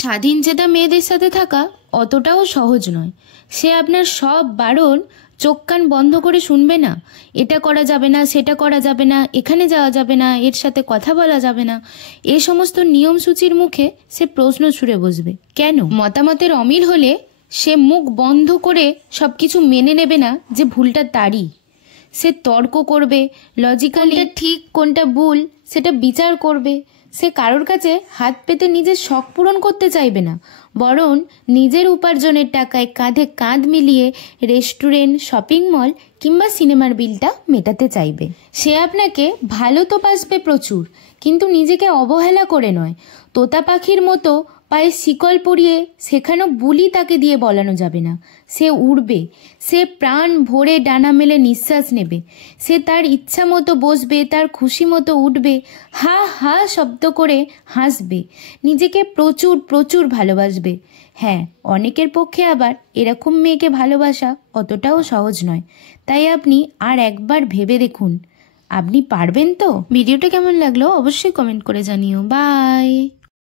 স্বাধীনচেতা মেয়েদের সাথে থাকা অতটাও সহজ নয়। সে আপনার সব বারণ চোখ কান বন্ধ করে শুনবে না। এটা করা যাবে না, সেটা করা যাবে না, এখানে যাওয়া যাবে না, এর সাথে কথা বলা যাবে না, এই সমস্ত নিয়মসূচির মুখে সে প্রশ্ন ছুড়ে বসবে। কেন? মতামতের অমিল হলে সে মুখ বন্ধ করে সব কিছু মেনে নেবে না যে ভুলটা তারই। সে তর্ক করবে, লজিক্যালি ঠিক কোনটা ভুল সেটা বিচার করবে। সে কারোর কাছে হাত পেতে নিজের শখ পূরণ করতে চাইবে না, বরং নিজের উপার্জনের টাকায় কাঁধে কাঁধ মিলিয়ে রেস্টুরেন্ট, শপিং মল কিংবা সিনেমার বিলটা মেটাতে চাইবে। সে আপনাকে ভালো তো বাসবে প্রচুর, কিন্তু নিজেকে অবহেলা করে নয়। তোতা পাখির মতো পায়ে শিকল পরিয়ে শেখানো বুলি তাকে দিয়ে বলানো যাবে না। সে উড়বে, সে প্রাণ ভরে ডানা মেলে নিঃশ্বাস নেবে, সে তার ইচ্ছা মতো বসবে, তার খুশি মতো উঠবে, হা হা শব্দ করে হাসবে, নিজেকে প্রচুর প্রচুর ভালোবাসবে। হ্যাঁ, অনেকের পক্ষে আবার এরকম মেয়েকে ভালোবাসা অতটাও সহজ নয়। তাই আপনি আর একবার ভেবে দেখুন, আপনি পারবেন তো? ভিডিওটা কেমন লাগলো অবশ্যই কমেন্ট করে জানিও। বাই।